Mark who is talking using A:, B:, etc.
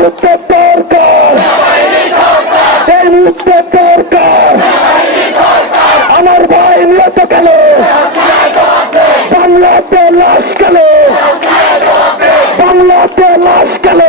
A: মুক্তি দরকার। এই মুক্তি দরকার। আমার ভাই নিহত কেন? বাংলাতে লাশ কেন? বাংলাতে লাশ কেন?